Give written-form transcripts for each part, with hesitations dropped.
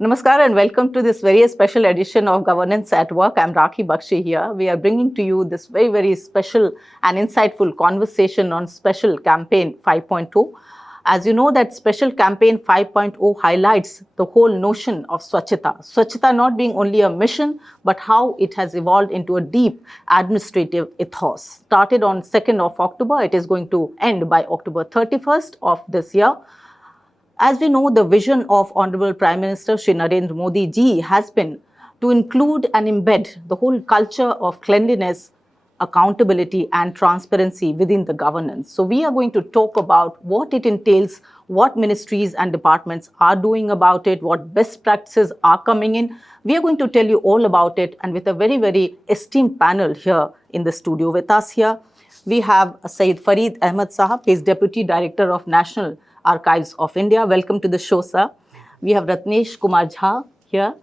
Namaskar and welcome to this very special edition of Governance at Work. I'm Rakhi Bakshi here. We are bringing to you this very special and insightful conversation on Special Campaign 5.0. As you know, that Special Campaign 5.0 highlights the whole notion of Swachhata. Swachhata not being only a mission, but how it has evolved into a deep administrative ethos. Started on 2nd of October, it is going to end by October 31st of this year. As we know, the vision of Honorable Prime Minister Shri Narendra Modi ji has been to include and embed the whole culture of cleanliness, accountability and transparency within the governance. So we are going to talk about what it entails, what ministries and departments are doing about it, what best practices are coming in. We are going to tell you all about it, and with a very esteemed panel here in the studio with us here. We have Syed Farid Ahmad Sahab, he is Deputy Director of National Archives of India. Welcome to the show, sir. We have Ratnesh Kumar here.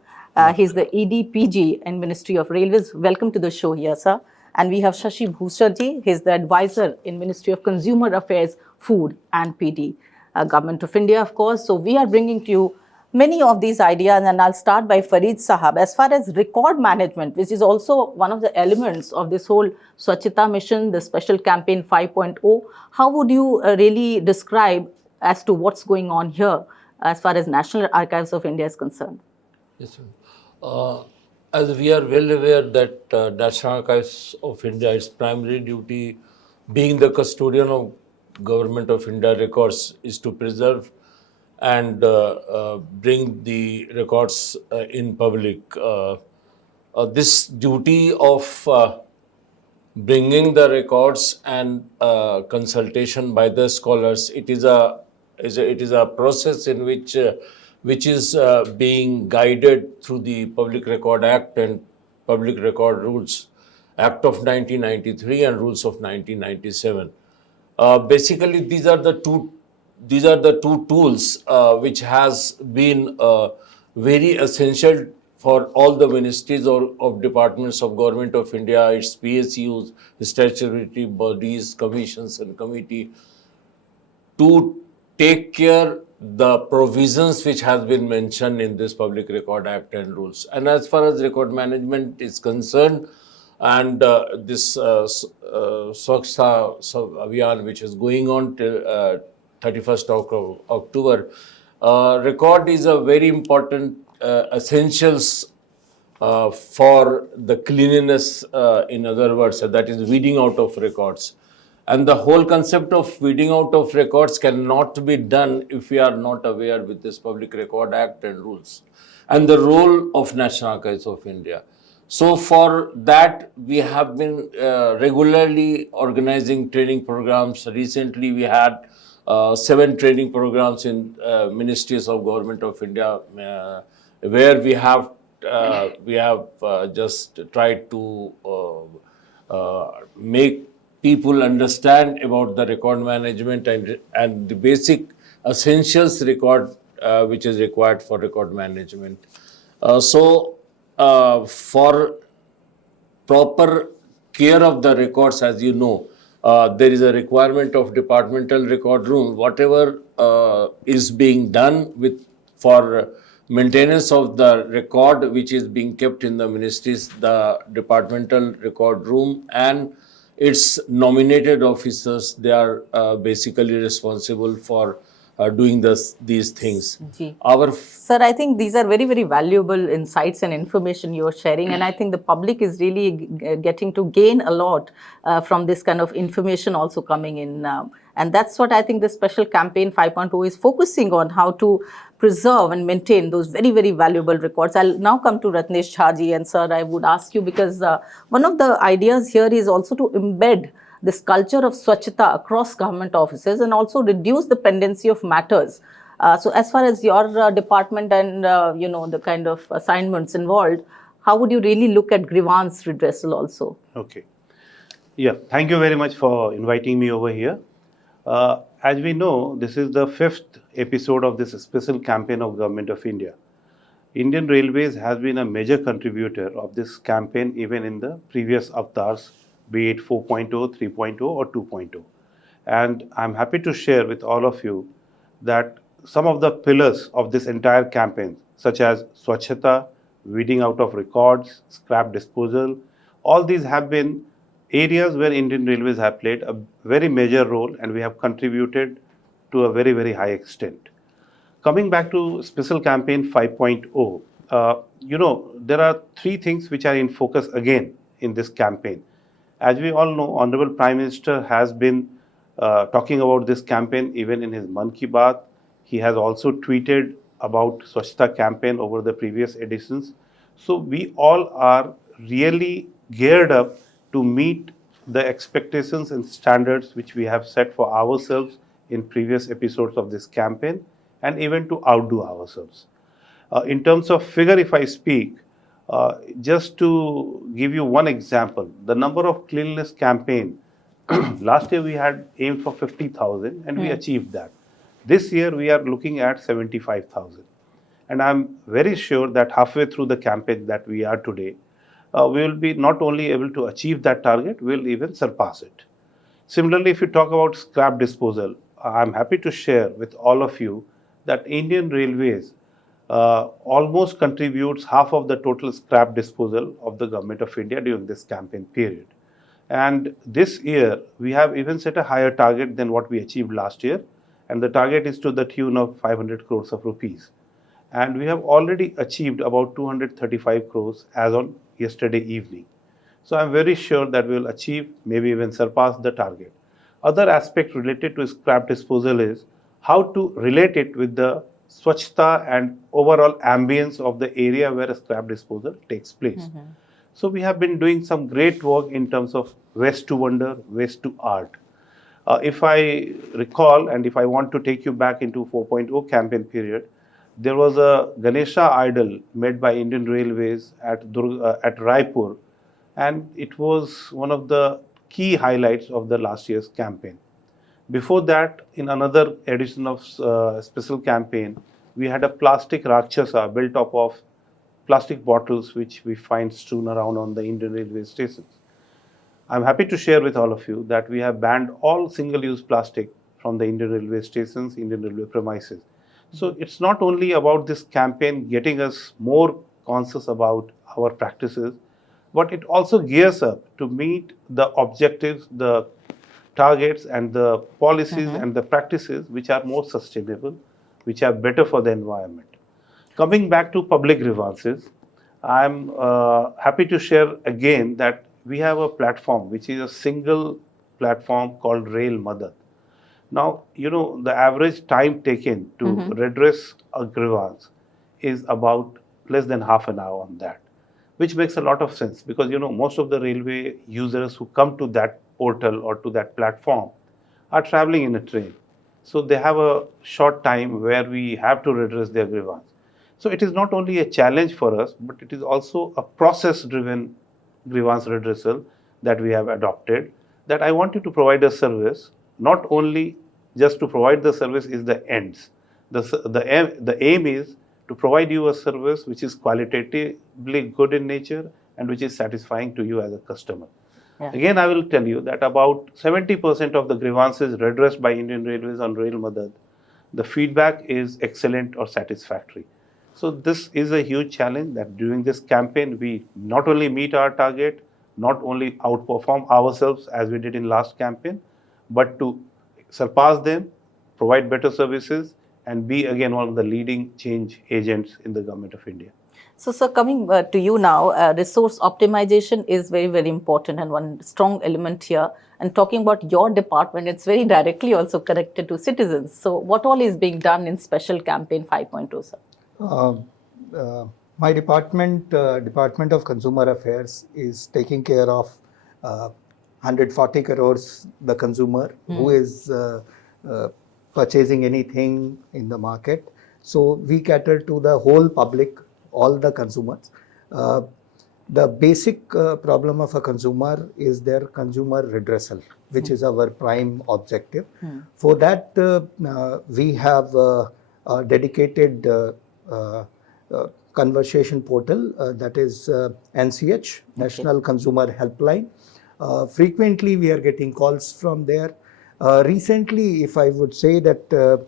He's the EDPG in Ministry of Railways. Welcome to the show here, sir. And we have Shashi Bhushan ji. He's the advisor in Ministry of Consumer Affairs, Food and PD, Government of India, of course. So we are bringing to you many of these ideas, and I'll start by Farid Sahab. As far as record management, which is also one of the elements of this whole Swachhata mission, the Special Campaign 5.0, how would you really describe as to what's going on here as far as National Archives of India is concerned? Yes, sir. As we are well aware that National Archives of India, its primary duty being the custodian of Government of India records is to preserve and bring the records in public. This duty of bringing the records and consultation by the scholars, it is a process in which is being guided through the Public Record Act and Public Record Rules, Act of 1993 and Rules of 1997. Basically, these are the two tools which has been very essential for all the ministries or of departments of Government of India, its PSUs, statutory bodies, commissions and committee, to take care the provisions which has been mentioned in this Public Record Act and rules. And as far as record management is concerned, and this Swachhata Abhiyan, which is going on till 31st of October, record is a very important essentials for the cleanliness, in other words, that is weeding out of records. And the whole concept of weeding out of records cannot be done if we are not aware with this Public Record Act and rules and the role of National Archives of India. So for that, we have been regularly organizing training programs. Recently, we had 7 training programs in ministries of Government of India, where we have just tried to make people understand about the record management and the basic essentials record which is required for record management. For proper care of the records, as you know, there is a requirement of departmental record room. Whatever is being done for maintenance of the record which is being kept in the ministries, the departmental record room and its nominated officers, they are basically responsible for doing these things. Sir, I think these are very valuable insights and information you are sharing, and I think the public is really getting to gain a lot from this kind of information also coming in now. And that's what I think the Special Campaign 5.0 is focusing on, how to preserve and maintain those very valuable records. I'll now come to Ratnesh Jha. And sir, I would ask you, because one of the ideas here is also to embed this culture of Swachhata across government offices and also reduce the pendency of matters. So as far as your department and the kind of assignments involved, how would you really look at grievance redressal also? Okay. Yeah, thank you very much for inviting me over here. As we know, this is the 5th episode of this special campaign of Government of India. Indian Railways has been a major contributor of this campaign even in the previous avatars, be it 4.0, 3.0 or 2.0. And I'm happy to share with all of you that some of the pillars of this entire campaign such as Swachhata, weeding out of records, scrap disposal. All these have been areas where Indian Railways have played a very major role, and we have contributed to a very, very high extent. Coming back to Special Campaign 5.0, there are three things which are in focus again in this campaign. As we all know, Honorable Prime Minister has been talking about this campaign even in his Mann Ki Baat. He has also tweeted about Swachhata campaign over the previous editions. So we all are really geared up to meet the expectations and standards which we have set for ourselves in previous episodes of this campaign, and even to outdo ourselves. In terms of figure, if I speak, just to give you one example, the number of cleanliness campaign, last year we had aimed for 50,000 and we achieved that. This year we are looking at 75,000. And I'm very sure that halfway through the campaign that we are today, we will be not only able to achieve that target, we'll even surpass it. Similarly, if you talk about scrap disposal, I'm happy to share with all of you that Indian Railways almost contributes half of the total scrap disposal of the Government of India during this campaign period. And this year, we have even set a higher target than what we achieved last year, and the target is to the tune of 500 crores of rupees. And we have already achieved about 235 crores as on yesterday evening. So I'm very sure that we will achieve, maybe even surpass the target. Other aspect related to scrap disposal is how to relate it with the swachhta and overall ambience of the area where a scrap disposal takes place. So we have been doing some great work in terms of waste to wonder, waste to art. If I recall, and if I want to take you back into 4.0 campaign period, there was a Ganesha idol made by Indian Railways at Raipur, and it was one of the key highlights of the last year's campaign. Before that, in another edition of special campaign, we had a plastic Rakshasa built up of plastic bottles which we find strewn around on the Indian railway stations. I'm happy to share with all of you that we have banned all single-use plastic from the Indian railway stations, Indian railway premises. So it's not only about this campaign getting us more conscious about our practices, but it also gears up to meet the objectives, the targets and the policies and the practices which are more sustainable, which are better for the environment. Coming back to public grievances, I'm happy to share again that we have a platform which is a single platform called Rail Madad. Now, the average time taken to redress a grievance is about less than half an hour on that, which makes a lot of sense because, most of the railway users who come to that portal or to that platform are traveling in a train. So they have a short time where we have to redress their grievance. So it is not only a challenge for us, but it is also a process-driven grievance redressal that we have adopted, that I want you to provide a service, not only just to provide the service is the ends. The aim is to provide you a service which is qualitatively good in nature and which is satisfying to you as a customer. Yeah. Again, I will tell you that about 70% of the grievances redressed by Indian Railways on Rail Madad, the feedback is excellent or satisfactory. So this is a huge challenge that during this campaign, we not only meet our target, not only outperform ourselves as we did in last campaign, but to surpass them, provide better services, and be again one of the leading change agents in the Government of India. So, sir, coming to you now, resource optimization is very, very important and one strong element here. And talking about your department, it's very directly also connected to citizens. So, what all is being done in Special Campaign 5.0, sir? My department, Department of Consumer Affairs, is taking care of 140 crores, the consumer who is purchasing anything in the market. So we cater to the whole public, all the consumers. The basic problem of a consumer is their consumer redressal, which is our prime objective. For that, we have a dedicated conversation portal that is NCH, National Consumer Helpline. Frequently, we are getting calls from there. Recently, if I would say that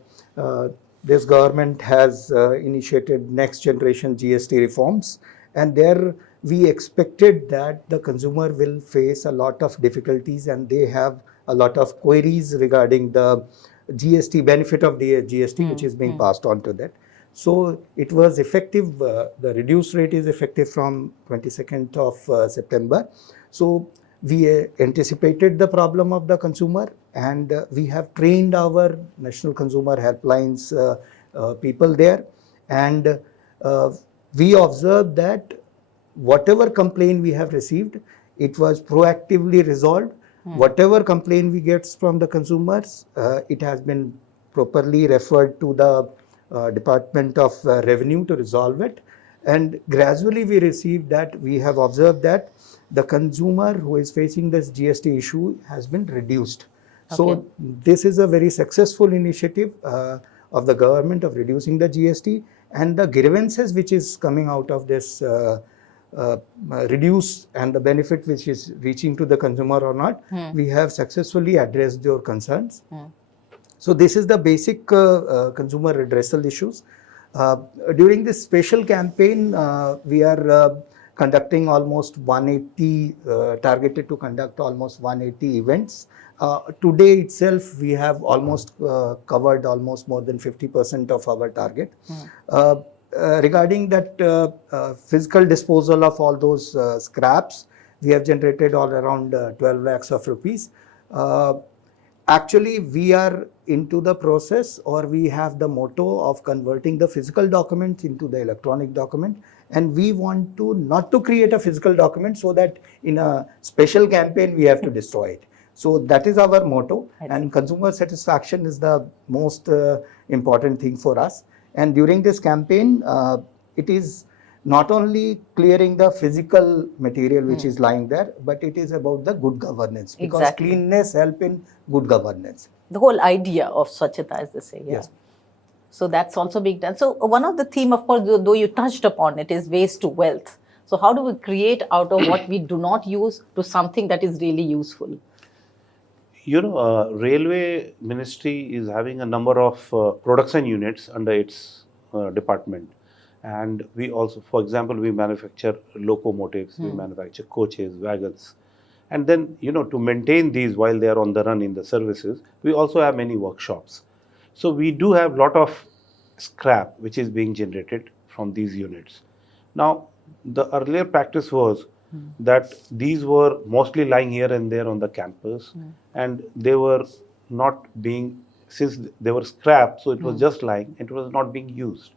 this government has initiated next generation GST reforms, and there we expected that the consumer will face a lot of difficulties and they have a lot of queries regarding the GST benefit of the GST which is being passed on to that. So it was effective, the reduced rate is effective from 22nd of September. So we anticipated the problem of the consumer, and we have trained our national consumer helplines people there, and we observed that whatever complaint we have received, it was proactively resolved. Whatever complaint we get from the consumers, it has been properly referred to the Department of Revenue to resolve it. And gradually we received that, we have observed that the consumer who is facing this GST issue has been reduced. So Okay. this is a very successful initiative of the government of reducing the GST, and the grievances which is coming out of this reduce and the benefit which is reaching to the consumer or not, we have successfully addressed your concerns. So this is the basic consumer redressal issues. During this special campaign, we are conducting almost 180, targeted to conduct almost 180 events. Today itself, we have almost covered almost more than 50% of our target. Regarding that physical disposal of all those scraps, we have generated all around 12 lakhs of rupees. Actually, we are into the process, or we have the motto of converting the physical document into the electronic document, and we want to not to create a physical document so that in a special campaign we have to destroy it. So that is our motto, and consumer satisfaction is the most important thing for us. And during this campaign, it is not only clearing the physical material which is lying there, but it is about the good governance, because Exactly. cleanness help in good governance. The whole idea of Swachhata, as they say. Yeah. Yes. So that's also being done. So one of the theme, of course, though you touched upon it, is waste to wealth. So how do we create out of what we do not use to something that is really useful? You know, Railway Ministry is having a number of production units under its department. And we also, for example, we manufacture locomotives, we manufacture coaches, wagons. And then, you know, to maintain these while they are on the run in the services, we also have many workshops. So we do have a lot of scrap which is being generated from these units. Now, the earlier practice was that these were mostly lying here and there on the campus, and they were not being, since they were scrap, so it was just lying, it was not being used.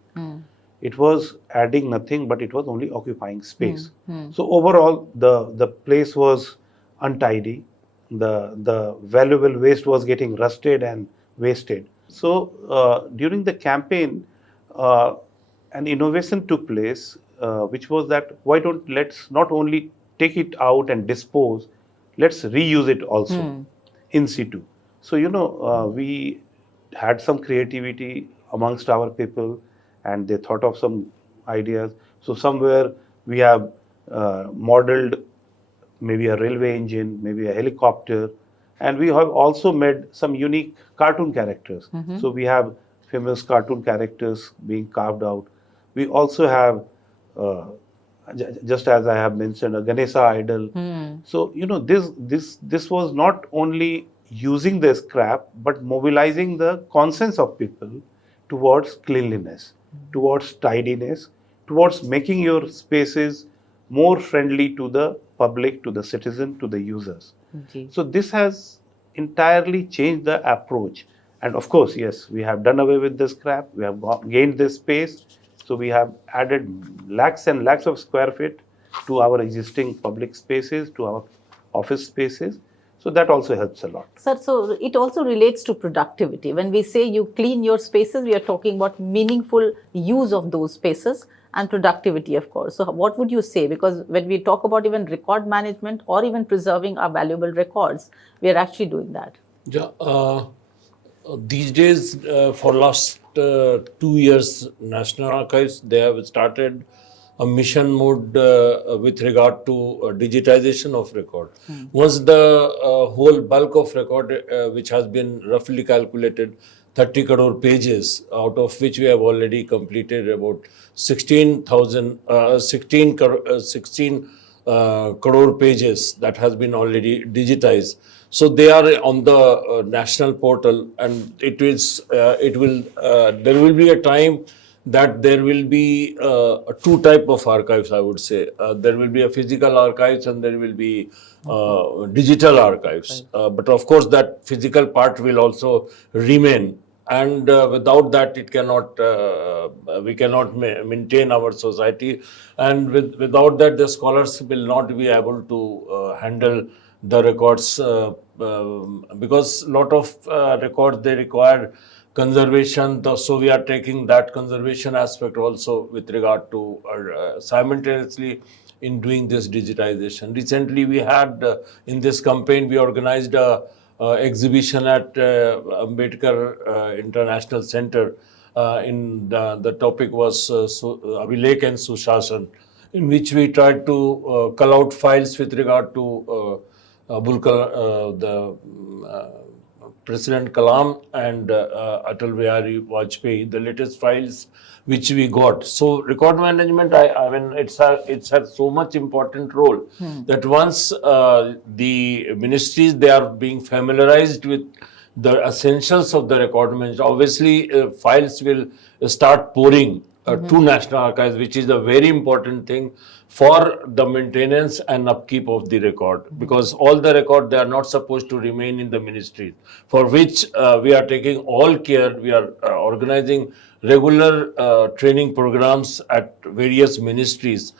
It was adding nothing, but it was only occupying space. So overall, the place was untidy. The valuable waste was getting rusted and wasted. So during the campaign, an innovation took place, which was that why don't let's not only take it out and dispose, let's reuse it also in situ. So you know, we had some creativity amongst our people, and they thought of some ideas. So somewhere we have modeled maybe a railway engine, maybe a helicopter, and we have also made some unique cartoon characters. So we have famous cartoon characters being carved out. We also have, just as I have mentioned, a Ganesha idol. So you know, this was not only using the scrap, but mobilizing the conscience of people towards cleanliness, towards tidiness, towards making your spaces more friendly to the public, to the citizen, to the users. So this has entirely changed the approach. And of course, yes, we have done away with the scrap, we have gained this space. So we have added lakhs and lakhs of square feet to our existing public spaces, to our office spaces. So that also helps a lot. Sir, so it also relates to productivity. When we say you clean your spaces, we are talking about meaningful use of those spaces and productivity, of course. So what would you say? Because when we talk about even record management or even preserving our valuable records, we are actually doing that. Yeah, these days, for last 2 years, National Archives, they have started a mission mode with regard to digitization of record. Once the whole bulk of record, which has been roughly calculated, 30 crore pages, out of which we have already completed about 16 crore pages that has been already digitized. So they are on the national portal, and there will be a time that there will be two type of archives, I would say. There will be a physical archives and there will be digital archives. But of course, that physical part will also remain. And without that, we cannot maintain our society. And without that, the scholars will not be able to handle the records because lot of records, they require conservation. So we are taking that conservation aspect also with regard to simultaneously in doing this digitization. Recently, we had in this campaign, we organized a exhibition at Ambedkar International Center. In the topic was Abhilekh and Sushashan, in which we tried to cull out files with regard to President Kalam and Atal Bihari Vajpayee, the latest files which we got. So record management, I mean, it's had so much important role that once the ministries, they are being familiarized with the essentials of the record management, obviously files will start pouring to National Archives, which is a very important thing for the maintenance and upkeep of the record, because all the record, they are not supposed to remain in the ministries, for which we are taking all care. We are organizing regular training programs at various ministries.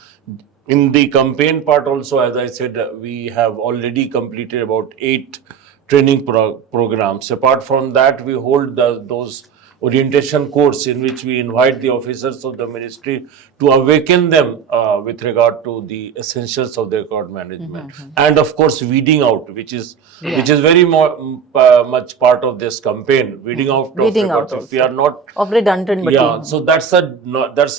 In the campaign part also, as I said, we have already completed about 8 training programs. Apart from that, we hold those orientation course in which we invite the officers of the ministry to awaken them with regard to the essentials of the record management, and of course weeding out, which is very much part of this campaign, weeding out of Weeding out records. If we also are not of redundant material. so that's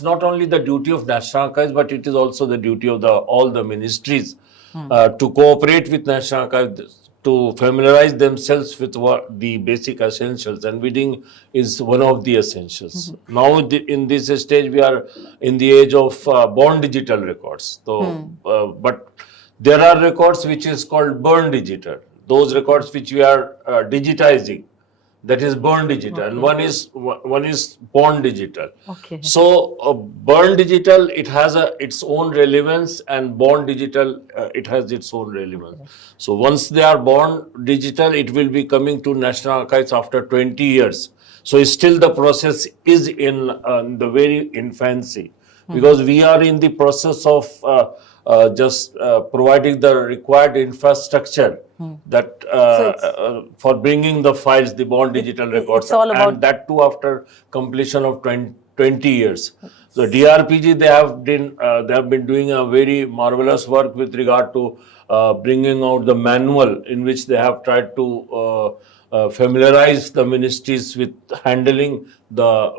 not only the duty of National Archives, but it is also the duty of all the ministries to cooperate with National Archives to familiarize themselves with what the basic essentials, and weeding is one of the essentials. Now, in this stage, we are in the age of born digital records. So, but there are records which is called burn digital. Those records which we are digitizing, that is born digital, and one is born digital. Okay. So born digital, it has its own relevance, and born digital, it has its own relevance. So once they are born digital, it will be coming to National Archives after 20 years. So still the process is in the very infancy, because we are in the process of just providing the required infrastructure that for bringing the files, the born digital records, it's all about, and that too after completion of 20 years. So DRPG, they have been doing a very marvelous work with regard to bringing out the manual in which they have tried to familiarize the ministries with handling the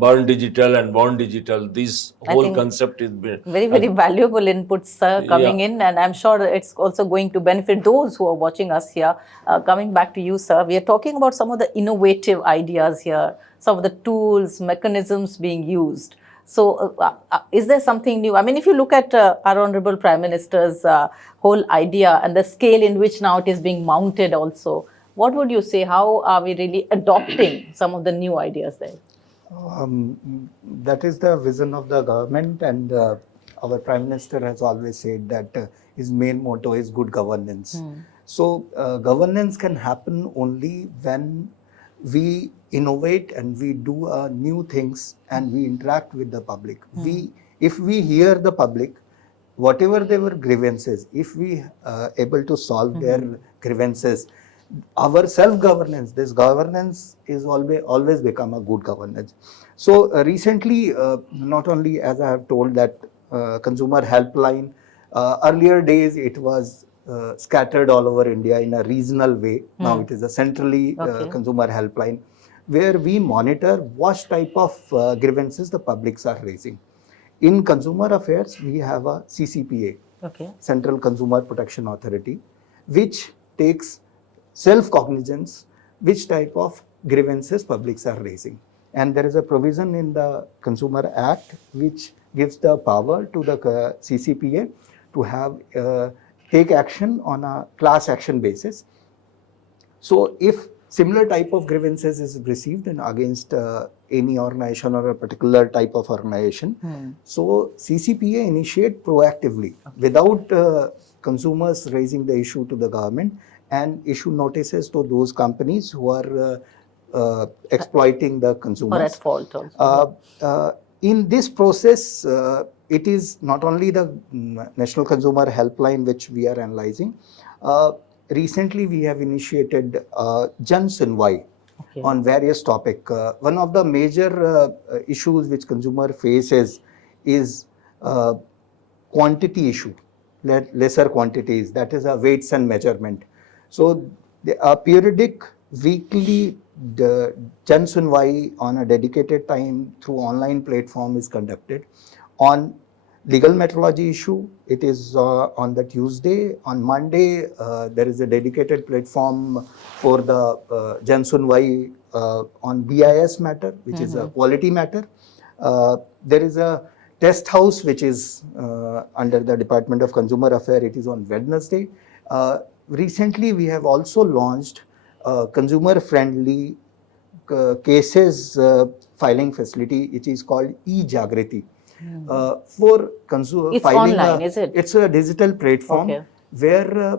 burn digital and born digital. This whole concept is very valuable inputs coming in, and I'm sure it's also going to benefit those who are watching us here. Coming back to you, sir, we are talking about some of the innovative ideas here, some of the tools, mechanisms being used. So is there something new? I mean, if you look at our Honorable Prime Minister's whole idea and the scale in which now it is being mounted also, what would you say? How are we really adopting some of the new ideas there? That is the vision of the government, and our Prime Minister has always said that his main motto is good governance. So governance can happen only when we innovate and we do new things and we interact with the public. If we hear the public, whatever their grievances, if we able to solve their grievances, our self-governance, this governance is always become a good governance. So recently, not only as I have told that consumer helpline, earlier days it was scattered all over India in a regional way. Now it is a centrally consumer helpline where we monitor what type of grievances the publics are raising. In consumer affairs, we have a CCPA, Central Consumer Protection Authority, which takes self-cognizance which type of grievances publics are raising. And there is a provision in the Consumer Act which gives the power to the CCPA to have take action on a class action basis. So if similar type of grievances is received and against any organization or a particular type of organization, so CCPA initiate proactively without consumers raising the issue to the government and issue notices to those companies who are exploiting the consumers. Or at fault also. In this process, it is not only the National Consumer Helpline which we are analyzing. Recently, we have initiated Jan Sunwai on various topics. One of the major issues which consumer faces is quantity issue, lesser quantities, that is a weights and measurement. So a periodic weekly Jan Sunwai on a dedicated time through online platform is conducted. On legal metrology issue, it is on the Tuesday. On Monday, there is a dedicated platform for the Jan Sunwai on BIS matter, which is a quality matter. There is a test house which is under the Department of Consumer Affairs. It is on Wednesday. Recently, we have also launched consumer-friendly cases filing facility, which is called e-Jagriti. For consumer It's filing, online, is it? It's a digital platform where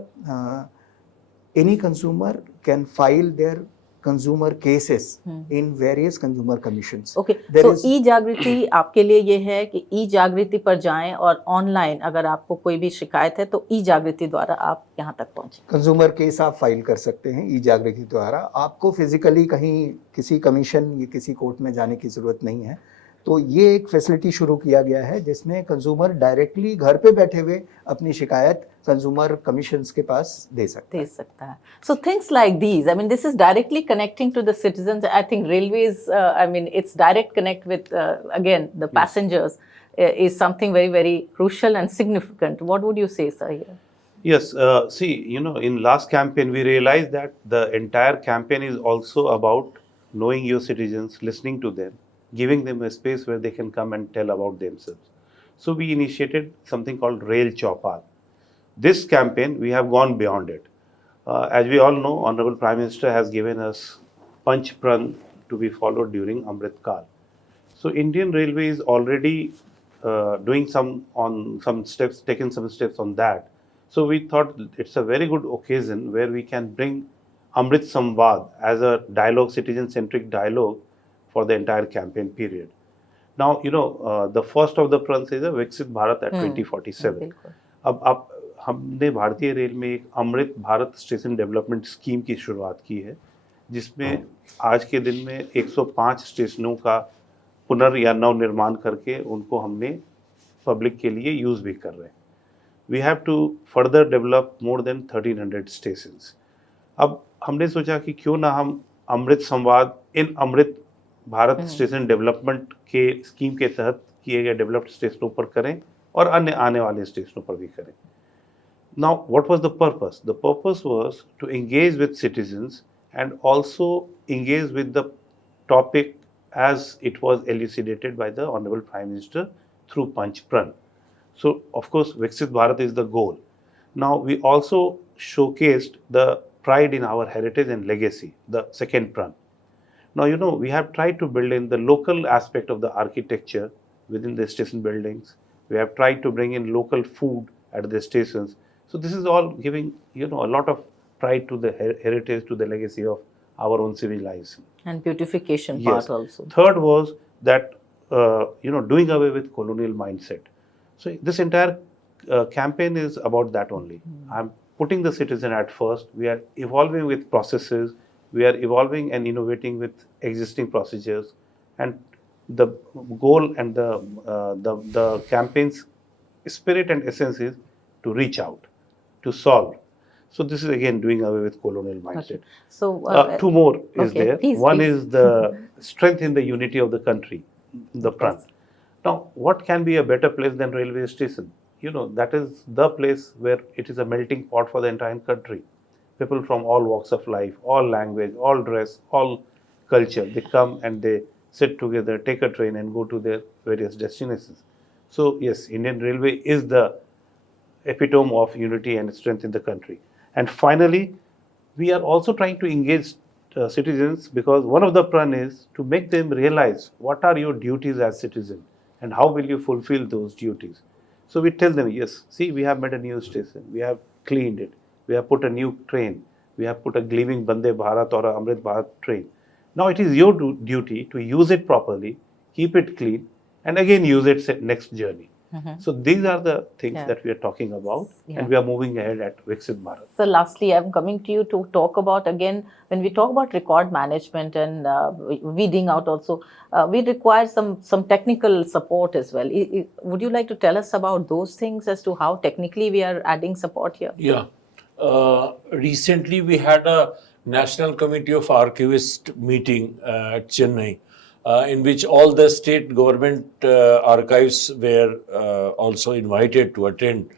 any consumer can file their consumer cases in various consumer commissions. Okay, so e Jagriti आपके लिए ये है कि ई जागृति पर जाएं और online अगर आपको कोई भी शिकायत है तो ई जागृति द्वारा आप यहाँ तक पहुँचें. कंज्यूमर केस आप फाइल कर सकते हैं ई जागृति द्वारा. आपको फिजिकली कहीं किसी कमीशन या किसी कोर्ट में जाने की जरूरत नहीं है. तो ये एक फैसिलिटी शुरू किया गया है जिसमें कंज्यूमर डायरेक्टली घर पे बैठे हुए अपनी शिकायत कंज्यूमर कमीशंस के पास दे सकता है. So things like these, I mean, this is directly connecting to the citizens. I think railways, I mean, its direct connect with, again, the passengers is something very, very crucial and significant. What would you say, sir, here? Yes, see, you know, in last campaign, we realized that the entire campaign is also about knowing your citizens, listening to them, giving them a space where they can come and tell about themselves. So we initiated something called Rail Chaupal. This campaign, we have gone beyond it. As we all know, Honorable Prime Minister has given us Panch Pran to be followed during Amrit Kal. So Indian Railway is already doing some steps, taken some steps on that. So we thought it's a very good occasion where we can bring Amrit Samvad as a dialogue, citizen-centric dialogue for the entire campaign period. Now, you know, the first of the fronts is a Viksit Bharat at 2047. अब हमने भारतीय rail में एक अमृत Bharat station development scheme की शुरुआत की है जिसमें आज के दिन में 105 स्टेशनों का पुनर् या नव निर्माण करके उनको हमने पब्लिक के लिए यूज़ भी कर रहे हैं. We have to further develop more than 1300 stations. अब हमने सोचा कि क्यों ना हम Amrit Samvad in Amrit Bharat station development के स्कीम के तहत किए गए डेवलप्ड स्टेशनों पर करें और अन्य आने वाले स्टेशनों पर भी करें. Now, what was the purpose? The purpose was to engage with citizens and also engage with the topic as it was elucidated by the Honorable Prime Minister through Panch Pran. So, of course, Viksit Bharat is the goal. Now, we also showcased the pride in our heritage and legacy, the second Pran. Now, you know, we have tried to build in the local aspect of the architecture within the station buildings. We have tried to bring in local food at the stations. So this is all giving, you know, a lot of pride to the heritage, to the legacy of our own civilization. And beautification part also. Third was that, you know, doing away with colonial mindset. So this entire campaign is about that only. I'm putting the citizen at first. We are evolving with processes. We are evolving and innovating with existing procedures. And the goal and the campaign's spirit and essence is to reach out, to solve. So this is again doing away with colonial mindset. Okay. So two more is there. Please, One please. is the strength in the unity of the country, the Pran. Now, what can be a better place than railway station? You know, that is the place where it is a melting pot for the entire country. People from all walks of life, all language, all dress, all culture. They come and they sit together, take a train and go to their various destinations. So yes, Indian Railway is the epitome of unity and strength in the country. And finally, we are also trying to engage citizens, because one of the plan is to make them realize what are your duties as citizen and how will you fulfill those duties. So we tell them, yes, see, we have made a new station, we have cleaned it, we have put a new train, we have put a gleaming Vande Bharat or a Amrit Bharat train. Now it is your duty to use it properly, keep it clean, and again use it next journey. So these are the things Yeah. that we are talking about, Yeah. and we are moving ahead at Viksit Bharat. So lastly, I'm coming to you to talk about, again, when we talk about record management and weeding out also, we require some technical support as well. Would you like to tell us about those things as to how technically we are adding support here? Yeah. Recently, we had a National Committee of Archivists meeting at Chennai, in which all the state government archives were also invited to attend.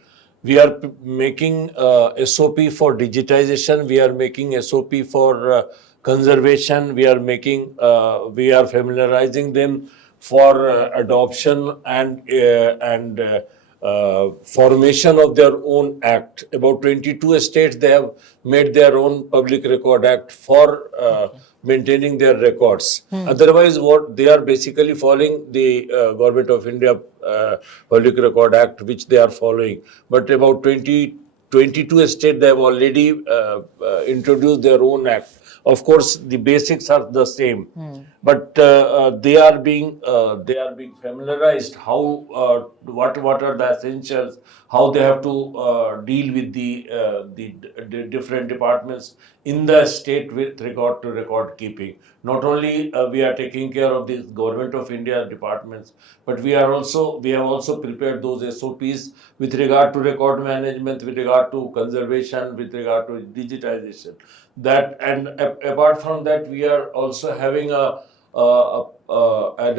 We are making SOP for digitization. We are making SOP for conservation. We are familiarizing them for adoption and formation of their own act. About 22 states, they have made their own public record act for maintaining their records. Otherwise, what they are basically following the Government of India Public Record Act, which they are following. But about 22 states, they have already introduced their own act. Of course, the basics are the same, but they are being familiarized how what are the essentials, how they have to deal with the different departments in the state with regard to record keeping. Not only we are taking care of the Government of India departments, but we have also prepared those SOPs with regard to record management, with regard to conservation, with regard to digitization. Apart from that, we are also having an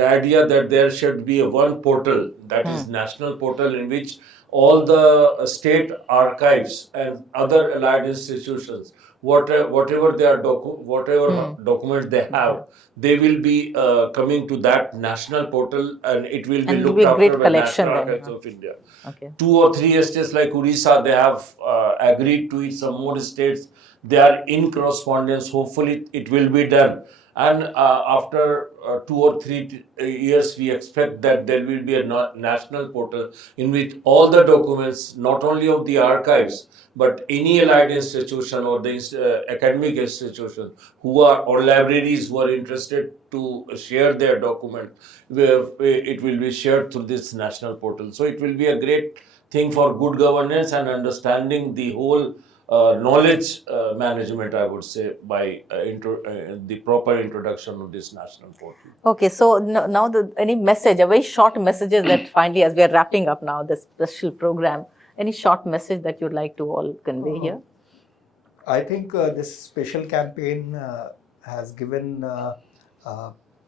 idea that there should be a one portal, that is national portal, in which all the state archives and other allied institutions, whatever documents they have, they will be coming to that national portal, and it will be And it will looked be a great after by collection National then, Archives huh? of India. Okay. 2 or 3 states like Odisha, they have agreed to it. Some more states, they are in correspondence. Hopefully, it will be done. And after 2 or 3 years, we expect that there will be a national portal in which all the documents, not only of the archives, but any allied institution or the academic institution who are, or libraries who are interested to share their document, it will be shared through this national portal. So it will be a great thing for good governance and understanding the whole knowledge management, I would say, by the proper introduction of this national portal. Okay, so now any message, a very short messages that finally, as we are wrapping up now this special program, any short message that you'd like to all convey here? I think this special campaign has given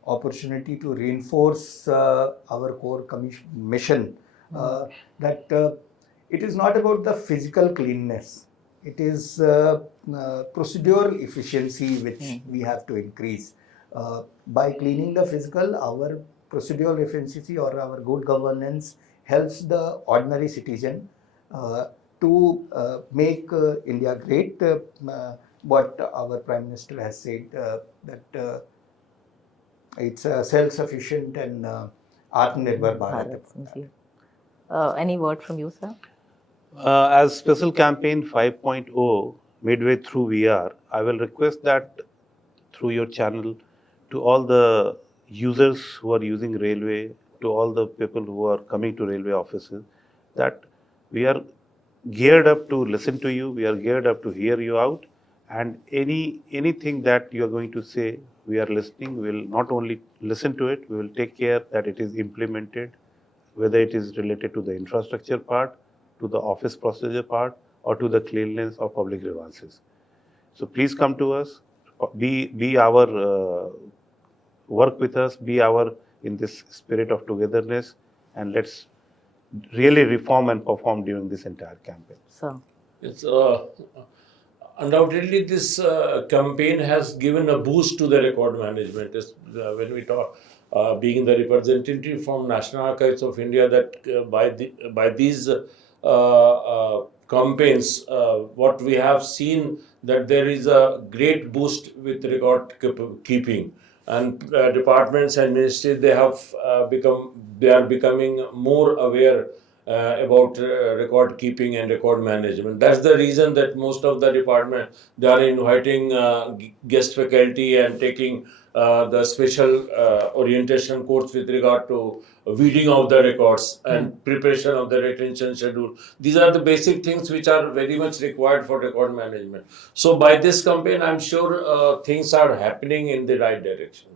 opportunity to reinforce our core mission that it is not about the physical cleanness. It is procedural efficiency which we have to increase. By cleaning the physical, our procedural efficiency or our good governance helps the ordinary citizen to make India great. What our Prime Minister has said that it's self-sufficient and Atmanirbhar Bharat. Bharat. Any word from you, sir? As Special Campaign 5.0 midway through we are, I will request that through your channel to all the users who are using railway, to all the people who are coming to railway offices, that we are geared up to listen to you, we are geared up to hear you out, and anything that you are going to say, we are listening. We will not only listen to it, we will take care that it is implemented, whether it is related to the infrastructure part, to the office procedure part, or to the cleanliness of public grievances. So please come to us, be our work with us, be our in this spirit of togetherness, and let's really reform and perform during this entire campaign. So, It's, Undoubtedly, this campaign has given a boost to the record management. When we talk, being the representative from National Archives of India, that by these campaigns, what we have seen that there is a great boost with record keeping, and departments and ministries they are becoming more aware about record keeping and record management. That's the reason that most of the department they are inviting guest faculty and taking the special orientation course with regard to weeding of the records and preparation of the retention schedule. These are the basic things which are very much required for record management. So by this campaign, I'm sure things are happening in the right direction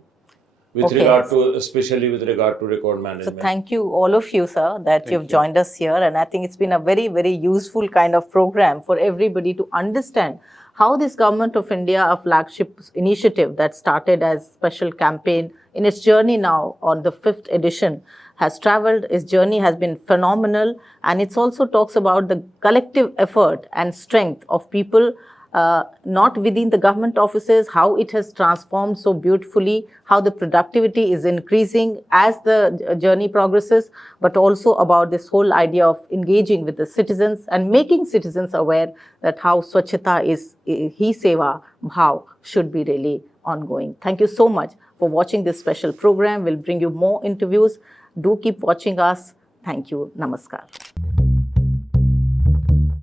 with Okay. regard to, especially with regard to record So management. thank you, all of you, sir, that you've joined us here. And I think it's been a very, very useful kind of program for everybody to understand how this Government of India, a flagship initiative that started as special campaign in its journey now on the 5th edition, has traveled. Its journey has been phenomenal. And it also talks about the collective effort and strength of people not within the government offices, how it has transformed so beautifully, how the productivity is increasing as the journey progresses, but also about this whole idea of engaging with the citizens and making citizens aware that how Swachhata is, Hi Seva Bhav should be really ongoing. Thank you so much for watching this special program. We'll bring you more interviews. Do keep watching us. Thank you. Namaskar.